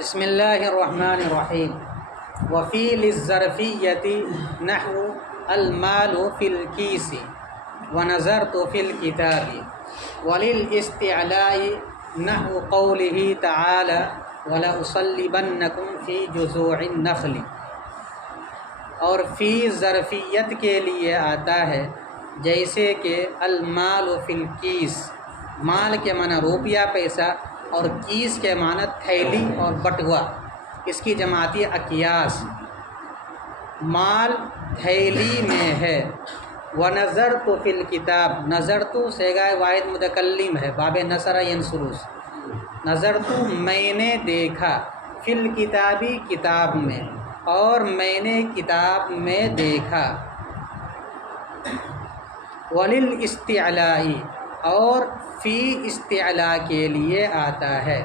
بسم اللہ الرحمن الرحیم وفی للظرفیۃ نحو المال فی الکیس ونظرت فی الکتاب وللاستعلاء نحو قوله تعالی ولأصلبنکم فی جذوع النخل، اور فی ظرفیت کے لیے آتا ہے جیسے کہ المال فی الکیس، مال کے معنی روپیہ پیسہ، اور کیس کے معنی تھیلی اور بٹوا، اس کی جماعتی اکیاس، مال تھیلی میں ہے۔ وَنَظَرْتُ فِي الْكِتَابِ، نظرتو صیغہ واحد متکلم ہے، باب نصر ینصرس، نظرتو میں نے دیکھا، فی الکتابی کتاب میں، اور میں نے کتاب میں دیکھا۔ وَلِلْإِسْتِعْلَاءِ، اور فی استعلاء کے لیے آتا ہے،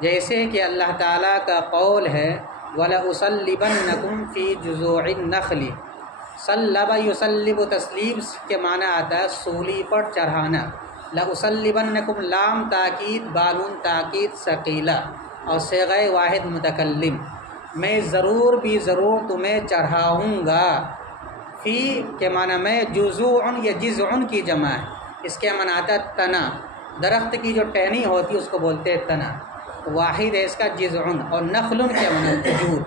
جیسے کہ اللہ تعالیٰ کا قول ہے وَلَأُصَلِّبَنَّكُمْ فِي جُذُوعِ النَّخْلِ، صلب یصلب تسلیب کے معنی آتا ہے سولی پر چڑھانا۔ لَأُصَلِّبَنَّكُمْ لام تاکید، بالون تاکید ثقیلہ، اور صیغہ واحد متکلم، میں ضرور بھی ضرور تمہیں چڑھاؤں گا۔ فی کے معنی میں، جذوع یا جذع کی جمع ہے، اس کے معنی آتا ہے تنا، درخت کی جو ٹہنی ہوتی ہے اس کو بولتے ہیں تنا، واحد ہے اس کا جذع، اور نخل کے معنی کھجور،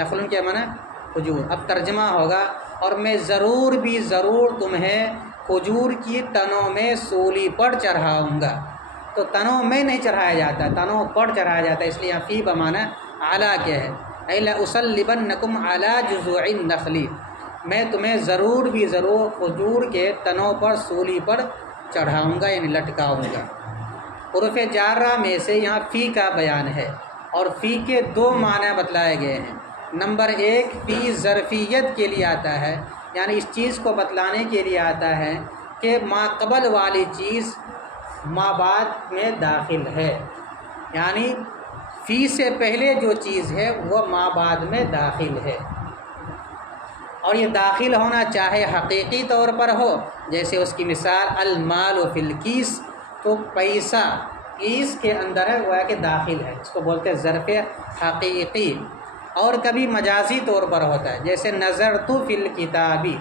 نخل کے معنی کھجور۔ اب ترجمہ ہوگا اور میں ضرور بھی ضرور تمہیں کھجور کی تنوں میں سولی پر چڑھاؤں گا۔ تو تنوں میں نہیں چڑھایا جاتا، تنوں پر چڑھایا جاتا ہے، اس لیے فی بمعنی اعلیٰ کے ہے۔ اَیْ لَأُصَلِّبَنَّكُمْ عَلَىٰ جُذُوعِ النَّخْلِ، میں تمہیں ضرور بھی ضرور کھجور کے تنوں پر سولی پر چڑھاؤں گا، یعنی لٹکاؤں گا۔ حروف جارہ میں سے یہاں فی کا بیان ہے، اور فی کے دو معنی بتلائے گئے ہیں۔ نمبر ایک، فی ظرفیت کے لیے آتا ہے، یعنی اس چیز کو بتلانے کے لیے آتا ہے کہ ما قبل والی چیز ما بعد میں داخل ہے، یعنی فی سے پہلے جو چیز ہے وہ ما بعد میں داخل ہے، اور یہ داخل ہونا چاہے حقیقی طور پر ہو، جیسے اس کی مثال المال فی الکیس، تو پیسہ کیس کے اندر ہے، وہ ہے کہ داخل ہے، اس کو بولتے ہیں ظرف حقیقی۔ اور کبھی مجازی طور پر ہوتا ہے، جیسے نظرت فی الکتابی،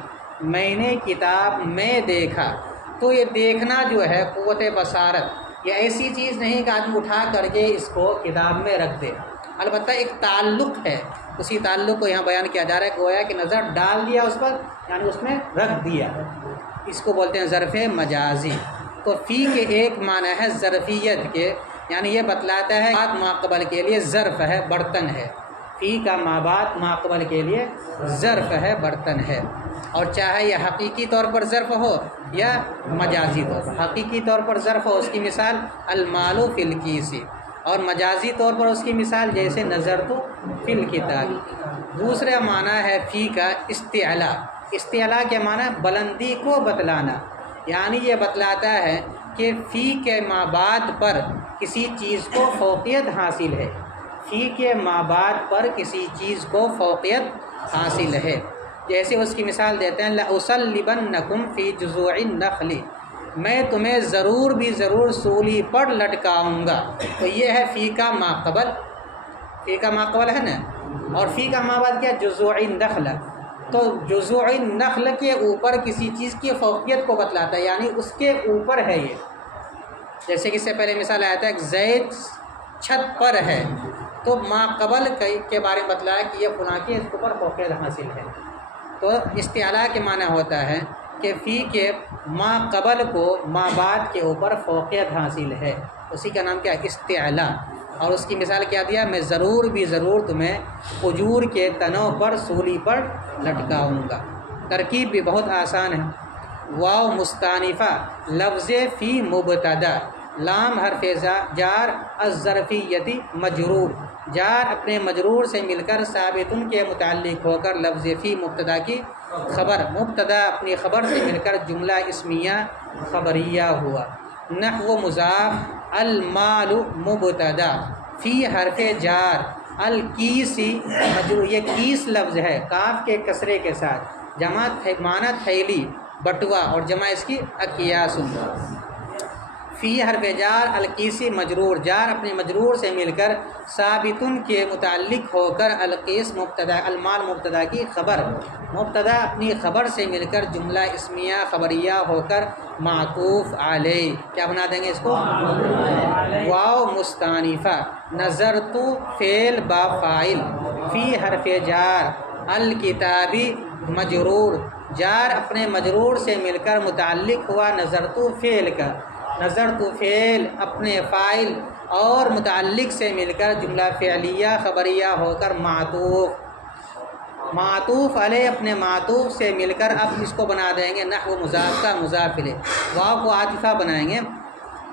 میں نے کتاب میں دیکھا۔ تو یہ دیکھنا جو ہے قوت بصارت، یہ ایسی چیز نہیں کہ آدمی اٹھا کر کے اس کو کتاب میں رکھ دے، البتہ ایک تعلق ہے، اسی تعلق کو یہاں بیان کیا جا رہا ہے، گویا کہ نظر ڈال دیا اس پر، یعنی اس میں رکھ دیا، اس کو بولتے ہیں ظرف مجازی۔ تو فی کے ایک معنی ہے ظرفیت کے، یعنی یہ بتلاتا ہے بعد ماقبل کے لیے ظرف ہے، برتن ہے، فی کا ما بعد ماقبل کے لیے ظرف ہے، برتن ہے، اور چاہے یہ حقیقی طور پر ظرف ہو یا مجازی طور پر۔ حقیقی طور پر ظرف ہو، اس کی مثال المال فی الکیس، اور مجازی طور پر اس کی مثال جیسے نظرت فی الکتاب۔ دوسرا معنی ہے فی کا استعلاء، استعلاء کے معنی بلندی کو بتلانا، یعنی یہ بتلاتا ہے کہ فی کے ما بعد پر کسی چیز کو فوقیت حاصل ہے، فی کے ما بعد پر کسی چیز کو فوقیت حاصل ہے، جیسے اس کی مثال دیتے ہیں لَأُصَلِّبَنَّكُمْ فِي جُذُوعِ النَّخْلِ، میں تمہیں ضرور بھی ضرور سولی پر لٹکاؤں گا۔ تو یہ ہے فی کا ماقبل، فی کا ماقبل ہے نا، اور فی کا ما بعد کیا؟ جذوع النخل، تو جذوع النخل کے اوپر کسی چیز کی فوقیت کو بتلاتا ہے، یعنی اس کے اوپر ہے یہ، جیسے کہ اس سے پہلے مثال آیا تھا کہ زید چھت پر ہے، تو ما قبل کے بارے میں بتلایا کہ یہ فلاں کے اس کے اوپر فوقیت حاصل ہے۔ تو استعلاء کے معنی ہوتا ہے کہ فی کے ما قبل کو ما بعد کے اوپر فوقیت حاصل ہے، اسی کا نام کیا؟ استعلاء۔ اور اس کی مثال کیا دیا؟ میں ضرور بھی ضرور تمہیں کھجور کے تنوں پر سولی پر لٹکاؤں گا۔ ترکیب بھی بہت آسان ہے۔ واو مستانفہ، لفظ فی مبتدا، لام حرف جار، الظرفیتی مجرور، جار اپنے مجرور سے مل کر ثابتن کے متعلق ہو کر لفظ فی مبتدا کی خبر، مبتدا اپنی خبر سے مل کر جملہ اسمیہ خبریہ ہوا۔ نحو مضاف، المال مبتدا، فی حرف جار، الکیسی مجرور، یہ کیس لفظ ہے کاف کے کسرے کے ساتھ، جمع معنی تھیلی، بٹوا، اور جمع اس کی اکیاس۔ فی حرف جار القیسی مجرور، جار اپنے مجرور سے مل کر ثابتن کے متعلق ہو کر القیس مبتدا، المال مبتدا کی خبر، مبتدا اپنی خبر سے مل کر جملہ اسمیہ خبریہ ہو کر معطوف علیہ، کیا بنا دیں گے اس کو؟ واو مستانفہ، نظرت فعل با فاعل، فی حرف جار الکتابی مجرور، جار اپنے مجرور سے مل کر متعلق ہوا نظرت فعل کا، نظرت فعل اپنے فاعل اور متعلق سے مل کر جملہ فعلیہ خبریہ ہو کر معطوف، معطوف علیہ اپنے معطوف سے مل کر اب اس کو بنا دیں گے نحو مضاف کا مضاف الیہ، واو کو عاطفہ بنائیں گے،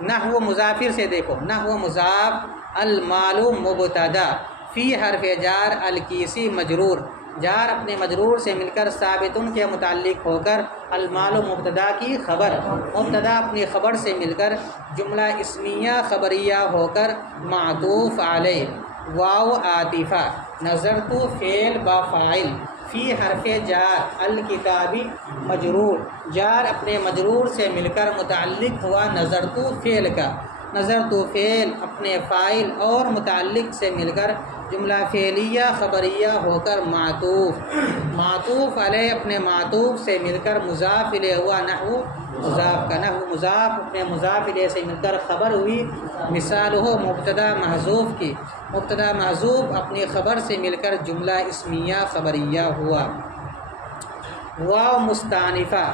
نحو مضافر سے دیکھو، نحو مضاف المال مبتدا فی حرف جار الکیسی مجرور، جار اپنے مجرور سے مل کر ثابتن کے متعلق ہو کر المال مبتدا کی خبر، مبتدا اپنی خبر سے مل کر جملہ اسمیہ خبریہ ہو کر معطوف علیہ، واو عاطفہ، نظرت فعل با فاعل، فی حرف جار الکتابی مجرور، جار اپنے مجرور سے مل کر متعلق ہوا نظرت فعل کا، نظرت فعل اپنے فاعل اور متعلق سے مل کر جملہ فعلیہ خبریہ ہو کر معطوف، معطوف علیہ اپنے معطوف سے مل کر مضاف الیہ ہوا نحو مضاف کا، نحو مضاف اپنے مضاف الیہ سے مل کر خبر ہوئی، مثال ہو مبتدا محذوف کی، مبتدا محذوف اپنی خبر سے مل کر جملہ اسمیہ خبریہ ہوا، واو مستانفہ،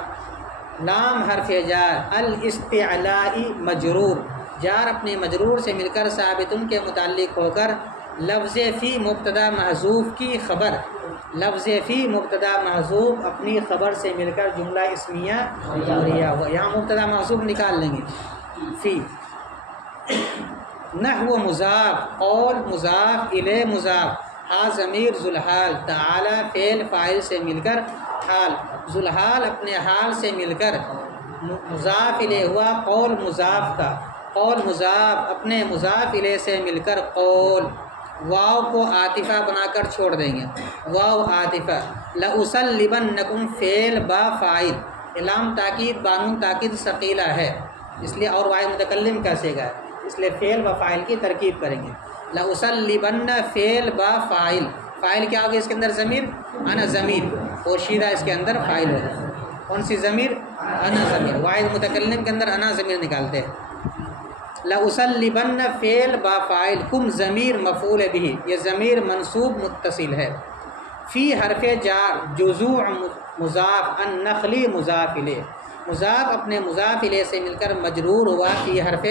لام حرف جار الاستعلائی مجرور، جار اپنے مجرور سے مل کر ثابتن کے متعلق ہو کر لفظ فی مبتدا محذوف کی خبر، لفظ فی مبتدا محذوف اپنی خبر سے مل کر جملہ اسمیہ خبریہ ہوا، یہاں مبتدا محذوف نکال لیں گے فی، نحو مضاف، قول مضاف الیہ مضاف، ہا ضمیر ذوالحال، تعالی فعل فاعل سے مل کر حال، ذوالحال اپنے حال سے مل کر مضاف الیہ ہوا قول مضاف کا، قول مضاف اپنے مضاف الیہ سے مل کر قول، واو کو عاطفہ بنا کر چھوڑ دیں گے، واو عاطفہ، لأصلبنکم فعل با فاعل، لام تاکید بانون تاکید ثقیلہ ہے اس لیے، اور واحد متکلم کا صیغہ ہے اس لیے فعل و فاعل کی ترکیب کریں گے، لأصلبن فعل با فاعل، فاعل کیا ہوگا اس کے اندر ضمیر انا ضمیر، پوشیدہ اس کے اندر فاعل ہوگا، کون سی ضمیر؟ انا ضمیر، واحد متکلم کے اندر انا ضمیر نکالتے ہیں، لأصلبن فعل با فاعل، کم ضمیر مفعول به، یہ ضمیر منصوب متصل ہے، فی حرف جار جذوع مضاف النخلی مضاف الیہ، مضاف اپنے مضاف الیہ سے مل کر مجرور ہوا فی حرف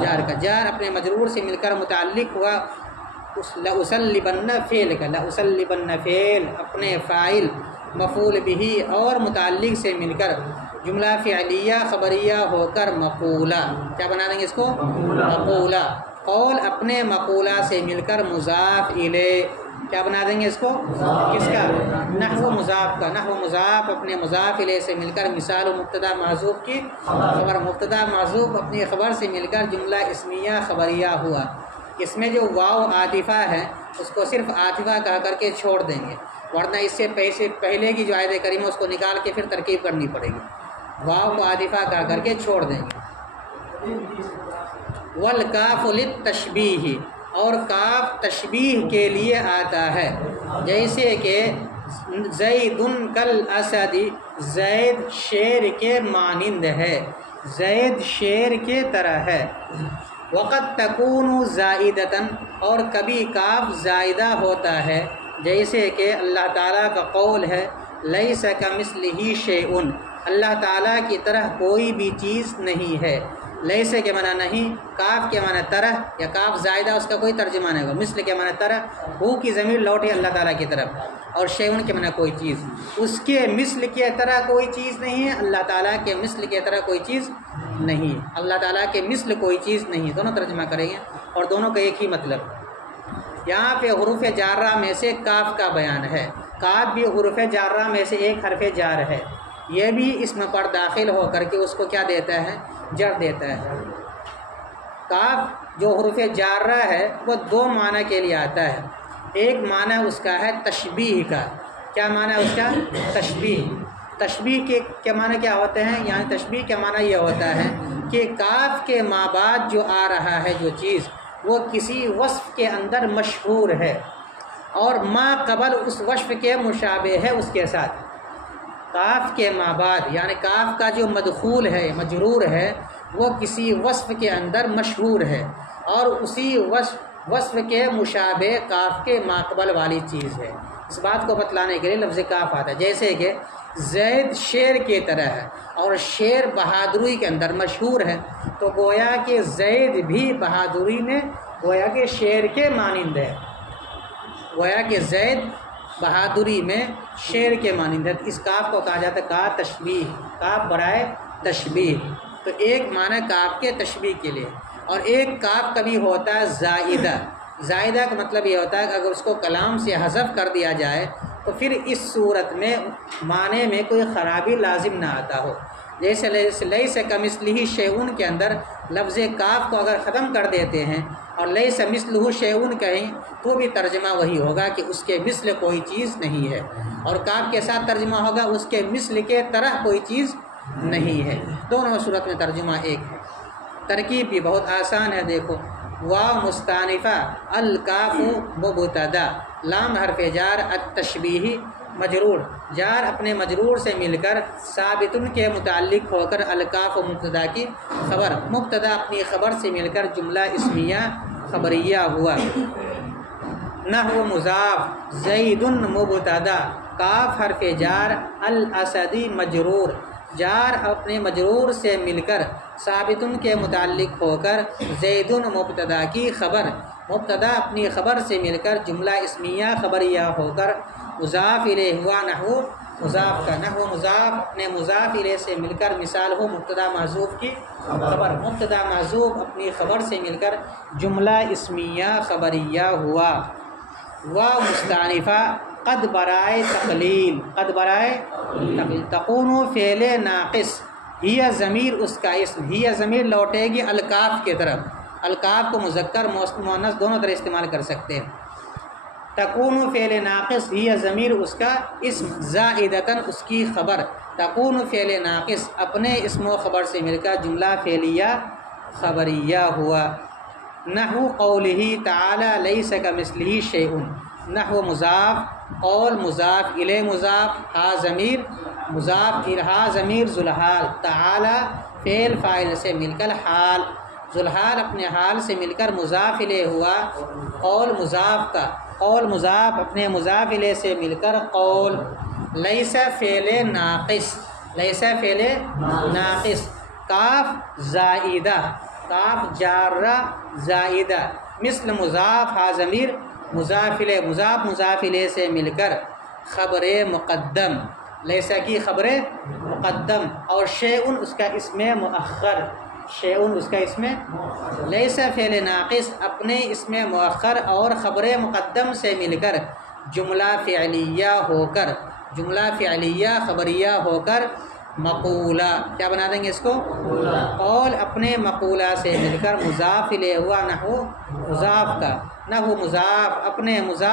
جار کا، جار اپنے مجرور سے مل کر متعلق ہوا لأصلبن فعل کا، لأصلبن فعل اپنے فاعل مفعول به اور متعلق سے مل کر جملہ فعلیہ خبریہ ہو کر مقولہ، کیا بنا دیں گے اس کو؟ مقولہ، قول اپنے مقولہ سے مل کر مضاف الیہ، کیا بنا دیں گے اس کو؟ کس کا؟ نحو مضاف کا، نحو مضاف اپنے مضاف الیہ سے مل کر مثال مبتدا محذوف کی خبر، مبتدا محذوف اپنی خبر سے مل کر جملہ اسمیہ خبریہ ہوا، اس میں جو واو عاطفہ ہے اس کو صرف عاطفہ کہہ کر کے چھوڑ دیں گے، ورنہ اس سے پہلے کی جو آیت کریمہ اس کو نکال کے پھر ترکیب کرنی پڑے گی، واو کو عاطفہ کہہ کر کے چھوڑ دیں گے، والکاف للتشبیہ، اور کاف تشبیہ کے لیے آتا ہے، جیسے کہ زید کالاسد، زید شیر کے مانند ہے، زید شیر کے طرح ہے، وقد تکون زائدتاً، اور کبھی کاف زائدہ ہوتا ہے، جیسے کہ اللہ تعالیٰ کا قول ہے لیس کمثلہ شیء، اللہ تعالیٰ کی طرح کوئی بھی چیز نہیں ہے، لیس کے معنی نہیں، کاف کے معنی طرح، یا کاف زائدہ اس کا کوئی ترجمہ نہیں ہوگا، مثل کے معنی طرح، ہو کی ضمیر لوٹے اللہ تعالیٰ کی طرف، اور شیء کے معنی کوئی چیز، اس کے مثل کے طرح کوئی چیز نہیں ہے، اللہ تعالیٰ کے مثل کے طرح کوئی چیز نہیں، اللہ تعالیٰ کے مثل کوئی چیز نہیں، دونوں ترجمہ کریں گے اور دونوں کا ایک ہی مطلب۔ یہاں پہ حروف جارہ میں سے کاف کا بیان ہے، کاف بھی حروف جارہ میں سے ایک حرف جار ہے، یہ بھی اسم پر داخل ہو کر کے اس کو کیا دیتا ہے؟ جر دیتا ہے۔ کاف جو حروف جارہ ہے وہ دو معنی کے لیے آتا ہے، ایک معنی اس کا ہے تشبیہ کا، کیا معنی ہے اس کا؟ تشبیہ، تشبیہ کے معنی کیا ہوتے ہیں؟ یعنی تشبیہ کا معنی یہ ہوتا ہے کہ کاف کے ماں بعد جو آ رہا ہے جو چیز وہ کسی وصف کے اندر مشہور ہے اور ما قبل اس وصف کے مشابہ ہے اس کے ساتھ۔ کاف کے ماں بعد یعنی کاف کا جو مدخول ہے مجرور ہے وہ کسی وصف کے اندر مشہور ہے اور اسی وصف کے مشابہ کاف کے ما قبل والی چیز ہے۔ اس بات کو بتلانے کے لیے لفظ کاف آتا ہے، جیسے کہ زید شیر کی طرح ہے اور شیر بہادری کے اندر مشہور ہے، تو گویا کہ زید بھی بہادری میں گویا کہ شیر کے مانند ہے، گویا کہ زید بہادری میں شیر کے مانند ہے۔ اس کاف کو کہا جاتا ہے کا تشبیہ، کاف برائے تشبیہ، تو ایک معنی کاف کے تشبیہ کے لیے، اور ایک کاف کبھی ہوتا ہے زائدہ۔ زائدہ کا مطلب یہ ہوتا ہے کہ اگر اس کو کلام سے حذف کر دیا جائے تو پھر اس صورت میں معنی میں کوئی خرابی لازم نہ آتا ہو، جیسے لیس کمثلہ شیء کے اندر لفظ کاف کو اگر ختم کر دیتے ہیں اور لیس مثلہ شیء کہیں تو بھی ترجمہ وہی ہوگا کہ اس کے مثل کوئی چیز نہیں ہے، اور کاف کے ساتھ ترجمہ ہوگا اس کے مثل کے طرح کوئی چیز نہیں ہے، دونوں صورت میں ترجمہ ایک ہے۔ ترکیب بھی بہت آسان ہے، دیکھو واو مستانفہ، الکاف مبتدا، لام حرف جار، التشبیہ مجرور، جار اپنے مجرور سے مل کر ثابتن کے متعلق ہو کر الکاف مبتدا کی خبر، مبتدا اپنی خبر سے مل کر جملہ اسمیہ خبریہ ہوا۔ نحو مضاف، زید مبتدا، کاف حرف جار، الاسدی مجرور، جار اپنے مجرور سے مل کر ثابتن کے متعلق ہو کر زید مبتدا کی خبر، مبتدا اپنی خبر سے مل کر جملہ اسمیہ خبریہ ہو کر مضاف الیہ ہوا۔ نحو مضاف کا، نحو مضاف اپنے مضاف الیہ سے مل کر مثال ہو مبتدا محذوف کی خبر، مبتدا محذوف اپنی خبر سے مل کر جملہ اسمیہ خبریہ ہوا۔ واو مستانفہ، قد برائے تقلیل، قد برائے تقلیل، تکون فعل ناقص، ہی ضمیر اس کا اسم، ہی ضمیر لوٹے گی الکاف کی طرف، الکاف کو مذکر مؤنث دونوں طرح استعمال کر سکتے ہیں۔ تکون فعل ناقص، ہی ضمیر اس کا اسم، زائدتاً اس کی خبر، تکون فعل ناقص اپنے اسم و خبر سے مل کر جملہ فعلیہ خبریہ ہوا۔ نحو قولہ تعالی لیس کمثلہ شیء، نحو مضاف، قول مضاف الیہ مضاف، ہا ضمیر مضاف ہا ضمیر ذوالحال، تعالی فعل فاعل سے مل کر حال، ذوالحال اپنے حال سے مل کر مضاف الیہ ہوا۔ قول مضاف کا، قول مضاف اپنے مضاف الیہ سے مل کر قول۔ لیس فعل ناقص، لیس فعل ناقص، کاف زائدہ، کاف جارہ زائدہ، مثل مضاف ہا ضمیر مضاف الیہ، مضاف الیہ سے مل کر خبر مقدم، لیسا کی خبر مقدم، اور شیء اس کا اسم مؤخر، شیء اس کا اسم، لیسا فعل ناقص اپنے اسم مؤخر اور خبر مقدم سے مل کر جملہ فعلیہ ہو کر، جملہ فعلیہ خبریہ ہو کر مقولہ، کیا بنا دیں گے اس کو؟ قول اپنے مقولہ سے مل کر مضاف الیہ ہوا۔ نحو مضاف کا، نحو مضاف اپنے مضاف